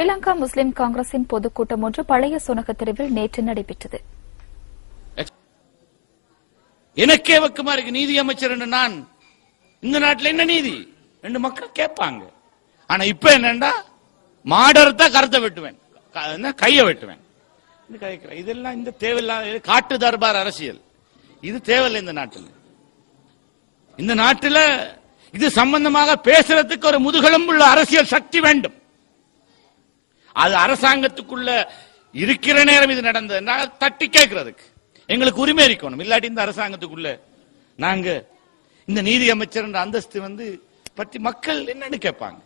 ஸ்ரீலங்கா முஸ்லிம் காங்கிரசின் பொதுக்கூட்டம் ஒன்று பழைய சுனக தெருவில் நேற்று நடைபெற்றது. எனக்கே வெக்கமா இருக்கு. நீதி அமைச்சர் நான் இந்த நாட்டில் என்ன நீதி என்று மக்கள் கேட்பாங்க. ஆனா இப்ப என்னண்டா மாடர்த்தா கருத்தை வெட்டுவேன், கையை வெட்டுவேன். இதெல்லாம் இந்த தேவையில்லாத காட்டு தர்பார் அரசியல் இது தேவையில்லை இந்த நாட்டில். இந்த நாட்டில் இது சம்பந்தமாக பேசுறதுக்கு ஒரு முதுகெலும்புள்ள அரசியல் சக்தி வேண்டும். அது அரசாங்கத்துக்குள்ள இருக்கிற நேரம் இது நடந்தது தட்டி கேட்கறதுக்கு எங்களுக்கு உரிமை இருக்கணும். இல்லாட்டி இந்த அரசாங்கத்துக்குள்ள நாங்க இந்த நீதி அமைச்சர் அந்தஸ்து பற்றி மக்கள் என்னன்னு கேட்பாங்க.